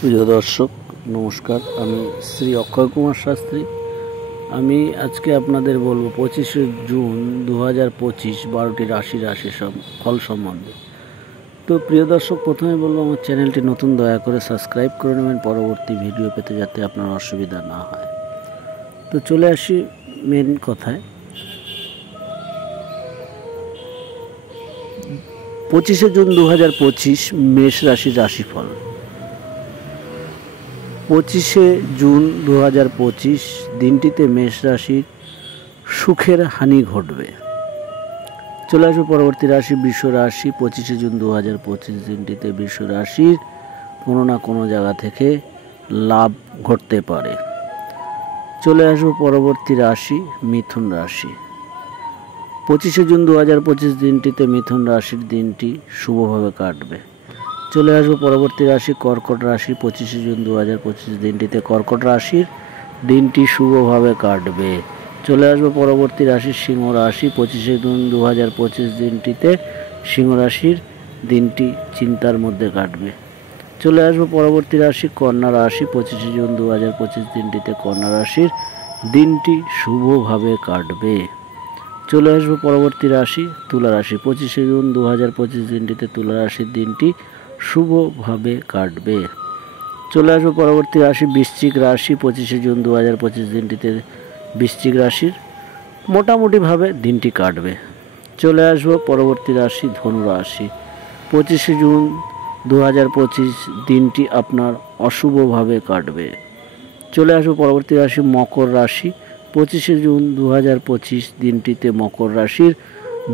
প্রিয় দর্শক নমস্কার, আমি শ্রী অক্ষয় কুমার শাস্ত্রী। আমি আজকে আপনাদের বলবো 25শে জুন 2025 12টি রাশি ফল সম্বন্ধে। তো প্রিয় দর্শক, প্রথমে বলবো আমার চ্যানেলটি নতুন, দয়া করে সাবস্ক্রাইব করে নেবেন পরবর্তী ভিডিও পেতে, যাতে আপনার অসুবিধা না হয়। তো চলে আসি মেন কথায়। 25শে জুন 2025 মেষ রাশির রাশিফল। 25শে জুন 2025 দিনটিতে মেষ রাশির সুখের হানি ঘটবে। চলে আসবে পরবর্তী রাশি বৃষ রাশি। 25শে জুন 2025 দিনটিতে বৃষ রাশির কোনো না কোনো জায়গা থেকে লাভ ঘটতে পারে। চলে আসবে পরবর্তী রাশি মিথুন রাশি। 25শে জুন 2025 দিনটিতে মিথুন রাশির দিনটি শুভভাবে কাটবে। চলে আসবো পরবর্তী রাশি কর্কট রাশি। 25শে জুন 2025 দিনটিতে কর্কট রাশির দিনটি শুভভাবে কাটবে। চলে আসবো পরবর্তী রাশি সিংহ রাশি। 25শে জুন 2025 দিনটিতে সিংহ রাশির দিনটি চিন্তার মধ্যে কাটবে। চলে আসবো পরবর্তী রাশি কন্যা রাশি। 25শে জুন 2025 দিনটিতে কন্যা রাশির দিনটি শুভভাবে কাটবে। চলে আসবো পরবর্তী রাশি তুলা রাশি। 25শে জুন 2025 দিনটিতে তুলা রাশির দিনটি শুভভাবে কাটবে। চলে আসবো পরবর্তী রাশি বৃশ্চিক রাশি। 25শে জুন 2025 দিনটিতে বৃশ্চিক রাশির মোটামুটিভাবে দিনটি কাটবে। চলে আসবো পরবর্তী রাশি ধনু রাশি। 25শে জুন 2025 দিনটি আপনার অশুভভাবে কাটবে। চলে আসবো পরবর্তী রাশি মকর রাশি। 25শে জুন 2025 দিনটিতে মকর রাশির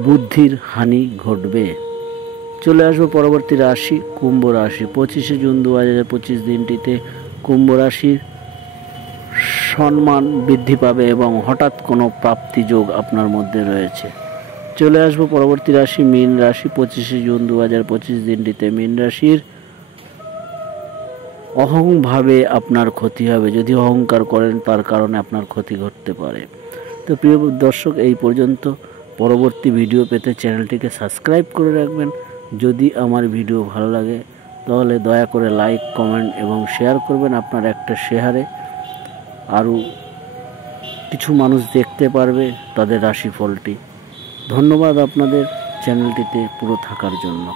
বুদ্ধির হানি ঘটবে। চলে আসবো পরবর্তী রাশি কুম্ভ রাশি। 25শে জুন 2025 দিনটিতে কুম্ভ রাশির সম্মান বৃদ্ধি পাবে এবং হঠাৎ কোনো প্রাপ্তি যোগ আপনার মধ্যে রয়েছে। চলে আসবো পরবর্তী রাশি মীন রাশি। 25শে জুন 2025 দিনটিতে মীন রাশির অহংভাবে আপনার ক্ষতি হবে। যদি অহংকার করেন তার কারণে আপনার ক্ষতি ঘটতে পারে। তো প্রিয় দর্শক, এই পর্যন্ত। পরবর্তী ভিডিও পেতে চ্যানেলটিকে সাবস্ক্রাইব করে রাখবেন। যদি আমার ভিডিও ভালো লাগে তাহলে দয়া করে লাইক, কমেন্ট এবং শেয়ার করবেন। আপনার একটা শেয়ারে আরও কিছু মানুষ দেখতে পারবে তাদের রাশিফলটি। ধন্যবাদ আপনাদের চ্যানেলটিতে পুরো থাকার জন্য।